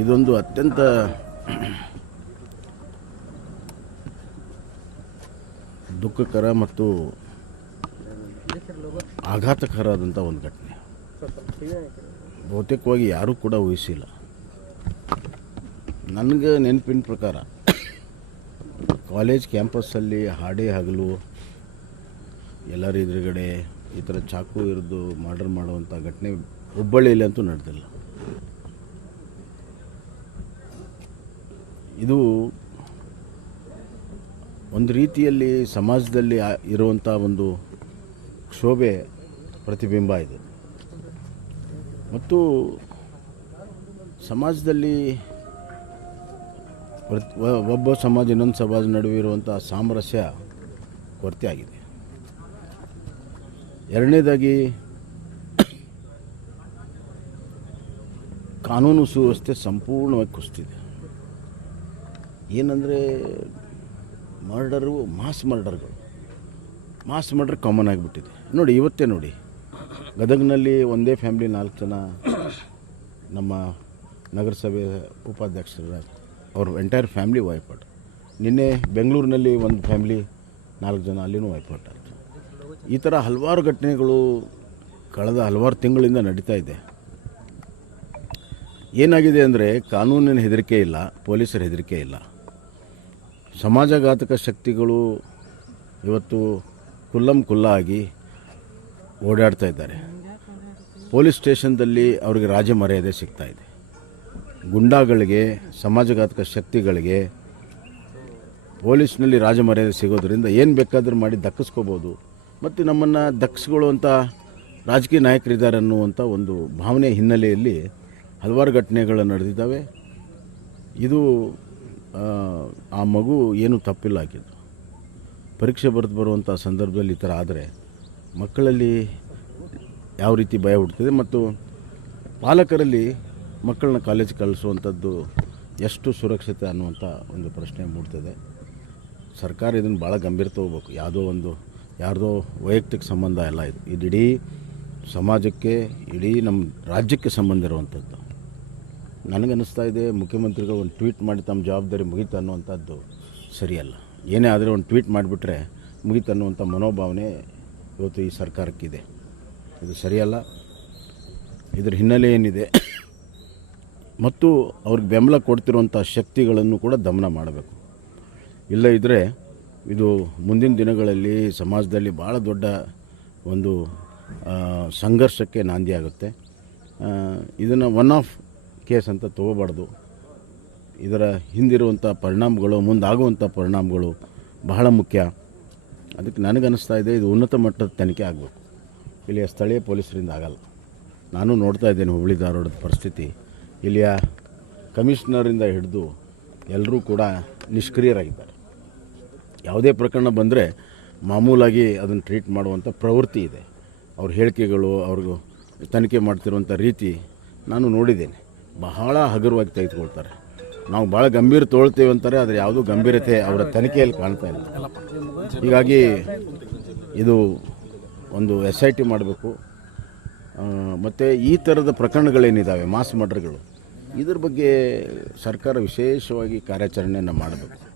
ಇದೊಂದು ಅತ್ಯಂತ ದುಃಖಕರ ಮತ್ತು ಆಘಾತಕರಾದಂಥ ಒಂದು ಘಟನೆ ಬಹುತೇಕವಾಗಿ ಯಾರೂ ಕೂಡ ಊಹಿಸಿಲ್ಲ ನನಗೆ ನೆನಪಿನ ಪ್ರಕಾರ ಕಾಲೇಜ್ ಕ್ಯಾಂಪಸ್ಸಲ್ಲಿ ಹಾಡೇ ಹಗಲು ಎಲ್ಲರ ಎದುರುಗಡೆ ಈ ಥರ ಚಾಕು ಇರಿದು ಮರ್ಡರ್ ಮಾಡುವಂಥ ಘಟನೆ ಹುಬ್ಬಳ್ಳಿಯಲ್ಲಿ ಅಂತೂ ನಡೆದಿಲ್ಲ ಇದು ಒಂದು ರೀತಿಯಲ್ಲಿ ಸಮಾಜದಲ್ಲಿ ಇರುವಂಥ ಒಂದು ಕ್ಷೋಭೆ ಪ್ರತಿಬಿಂಬ ಇದೆ ಮತ್ತು ಸಮಾಜದಲ್ಲಿ ಒಬ್ಬ ಸಮಾಜ ಇನ್ನೊಂದು ಸಮಾಜ ನಡುವೆ ಇರುವಂಥ ಸಾಮರಸ್ಯ ಕೊರತೆಯಾಗಿದೆ ಎರಡನೇದಾಗಿ ಕಾನೂನು ಸುವ್ಯವಸ್ಥೆ ಸಂಪೂರ್ಣವಾಗಿ ಕುಸಿತಿದೆ ಏನಂದರೆ ಮರ್ಡರು ಮಾಸ್ ಮರ್ಡರ್ಗಳು ಮಾಸ್ ಮರ್ಡರ್ ಕಾಮನ್ ಆಗಿಬಿಟ್ಟಿದೆ ನೋಡಿ ಇವತ್ತೇ ನೋಡಿ ಗದಗಿನಲ್ಲಿ ಒಂದೇ ಫ್ಯಾಮಿಲಿ ನಾಲ್ಕು ಜನ ನಮ್ಮ ನಗರಸಭೆ ಉಪಾಧ್ಯಕ್ಷರ ಅವ್ರ ಎಂಟೈರ್ ಫ್ಯಾಮ್ಲಿ ವಾಯ್ಪಾಟ್ ನಿನ್ನೆ ಬೆಂಗಳೂರಿನಲ್ಲಿ ಒಂದು ಫ್ಯಾಮ್ಲಿ ನಾಲ್ಕು ಜನ ಅಲ್ಲಿನೂ ವಾಯ್ಪಾಟ್ ಈ ಥರ ಹಲವಾರು ಘಟನೆಗಳು ಕಳೆದ ಹಲವಾರು ತಿಂಗಳಿಂದ ನಡೀತಾ ಇದೆ ಏನಾಗಿದೆ ಅಂದರೆ ಕಾನೂನಿನ ಹೆದರಿಕೆ ಇಲ್ಲ ಪೊಲೀಸರ ಹೆದರಿಕೆ ಇಲ್ಲ ಸಮಾಜಘಾತಕ ಶಕ್ತಿಗಳು ಇವತ್ತು ಕುಲ್ಲಂ ಕುಲ್ಲ ಆಗಿ ಓಡಾಡ್ತಾ ಇದ್ದಾರೆ ಪೊಲೀಸ್ ಸ್ಟೇಷನ್ದಲ್ಲಿ ಅವರಿಗೆ ರಾಜಮರ್ಯಾದೆ ಮರ್ಯಾದೆ ಸಿಗ್ತಾ ಇದೆ ಗುಂಡಾಗಳಿಗೆ ಸಮಾಜಘಾತಕ ಶಕ್ತಿಗಳಿಗೆ ಪೊಲೀಸ್ನಲ್ಲಿ ರಾಜ ಮರ್ಯಾದೆ ಸಿಗೋದ್ರಿಂದ ಏನು ಬೇಕಾದರೂ ಮಾಡಿ ದಕ್ಕಿಸ್ಕೋಬೋದು ಮತ್ತು ನಮ್ಮನ್ನು ದಕ್ಕಿಸ್ಕೊಳ್ಳುವಂಥ ರಾಜಕೀಯ ನಾಯಕರಿದ್ದಾರೆ ಅನ್ನುವಂಥ ಒಂದು ಭಾವನೆ ಹಿನ್ನೆಲೆಯಲ್ಲಿ ಹಲವಾರು ಘಟನೆಗಳು ನಡೆದಿದ್ದಾವೆ ಇದು ಆ ಮಗು ಏನೂ ತಪ್ಪಿಲ್ಲ ಹಾಕಿದ್ದು ಪರೀಕ್ಷೆ ಬರೆದು ಬರುವಂಥ ಸಂದರ್ಭದಲ್ಲಿ ಈ ಥರ ಆದರೆ ಮಕ್ಕಳಲ್ಲಿ ಯಾವ ರೀತಿ ಭಯ ಹುಡ್ತದೆ ಮತ್ತು ಪಾಲಕರಲ್ಲಿ ಮಕ್ಕಳನ್ನ ಕಾಲೇಜ್ ಕಳಿಸುವಂಥದ್ದು ಎಷ್ಟು ಸುರಕ್ಷತೆ ಅನ್ನುವಂಥ ಒಂದು ಪ್ರಶ್ನೆ ಮೂಡ್ತದೆ ಸರ್ಕಾರ ಇದನ್ನು ಭಾಳ ಗಂಭೀರ ತಗೋಬೇಕು ಯಾವುದೋ ಒಂದು ಯಾರ್ದೋ ವೈಯಕ್ತಿಕ ಸಂಬಂಧ ಎಲ್ಲ ಇದು ಇದು ಇಡೀ ಸಮಾಜಕ್ಕೆ ಇಡೀ ನಮ್ಮ ರಾಜ್ಯಕ್ಕೆ ಸಂಬಂಧ ಇರುವಂಥದ್ದು ನನಗನ್ನಿಸ್ತಾ ಇದೆ ಮುಖ್ಯಮಂತ್ರಿಗಳು ಒಂದು ಟ್ವೀಟ್ ಮಾಡಿ ತಮ್ಮ ಜವಾಬ್ದಾರಿ ಮುಗಿತು ಅನ್ನುವಂಥದ್ದು ಸರಿಯಲ್ಲ ಏನೇ ಆದರೆ ಒಂದು ಟ್ವೀಟ್ ಮಾಡಿಬಿಟ್ರೆ ಮುಗೀತು ಅನ್ನುವಂಥ ಮನೋಭಾವನೆ ಇವತ್ತು ಈ ಸರ್ಕಾರಕ್ಕಿದೆ ಇದು ಸರಿಯಲ್ಲ ಇದರ ಹಿನ್ನೆಲೆ ಏನಿದೆ ಮತ್ತು ಅವ್ರಿಗೆ ಬೆಂಬಲ ಕೊಡ್ತಿರುವಂಥ ಶಕ್ತಿಗಳನ್ನು ಕೂಡ ದಮನ ಮಾಡಬೇಕು ಇಲ್ಲ ಇದ್ದರೆ ಇದು ಮುಂದಿನ ದಿನಗಳಲ್ಲಿ ಸಮಾಜದಲ್ಲಿ ಭಾಳ ದೊಡ್ಡ ಒಂದು ಸಂಘರ್ಷಕ್ಕೆ ನಾಂದಿಯಾಗುತ್ತೆ ಇದನ್ನು ಒನ್ ಆಫ್ ಕೇಸ್ ಅಂತ ತಗೋಬಾರ್ದು ಇದರ ಹಿಂದಿರುವಂಥ ಪರಿಣಾಮಗಳು ಮುಂದಾಗುವಂಥ ಪರಿಣಾಮಗಳು ಬಹಳ ಮುಖ್ಯ ಅದಕ್ಕೆ ನನಗನ್ನಿಸ್ತಾ ಇದೆ ಇದು ಉನ್ನತ ಮಟ್ಟದ ತನಿಖೆ ಆಗಬೇಕು ಇಲ್ಲಿಯ ಸ್ಥಳೀಯ ಪೊಲೀಸರಿಂದ ಆಗಲ್ಲ ನಾನು ನೋಡ್ತಾ ಇದ್ದೇನೆ ಹುಬ್ಬಳ್ಳಿ ಧಾರವಾಡದ ಪರಿಸ್ಥಿತಿ ಇಲ್ಲಿಯ ಕಮಿಷನರಿಂದ ಹಿಡಿದು ಎಲ್ಲರೂ ಕೂಡ ನಿಷ್ಕ್ರಿಯರಾಗಿದ್ದಾರೆ ಯಾವುದೇ ಪ್ರಕರಣ ಬಂದರೆ ಮಾಮೂಲಾಗಿ ಅದನ್ನು ಟ್ರೀಟ್ ಮಾಡುವಂಥ ಪ್ರವೃತ್ತಿ ಇದೆ ಅವ್ರ ಹೇಳಿಕೆಗಳು ಅವ್ರಿಗೂ ತನಿಖೆ ಮಾಡ್ತಿರುವಂಥ ರೀತಿ ನಾನು ನೋಡಿದ್ದೇನೆ ಬಹಳ ಹಗುರವಾಗಿ ತೆಗೆದುಕೊಳ್ತಾರೆ ನಾವು ಭಾಳ ಗಂಭೀರ ತೋಳ್ತೇವೆ ಅಂತಾರೆ ಆದರೆ ಯಾವುದೂ ಗಂಭೀರತೆ ಅವರ ತನಿಖೆಯಲ್ಲಿ ಕಾಣ್ತಾ ಇಲ್ಲ ಹೀಗಾಗಿ ಇದು ಒಂದು ಎಸ್ ಐ ಟಿ ಮಾಡಬೇಕು ಮತ್ತು ಈ ಥರದ ಪ್ರಕರಣಗಳೇನಿದ್ದಾವೆ ಮಾಸ್ ಮರ್ಡರ್ಗಳು ಇದ್ರ ಬಗ್ಗೆ ಸರ್ಕಾರ ವಿಶೇಷವಾಗಿ ಕಾರ್ಯಾಚರಣೆಯನ್ನು ಮಾಡಬೇಕು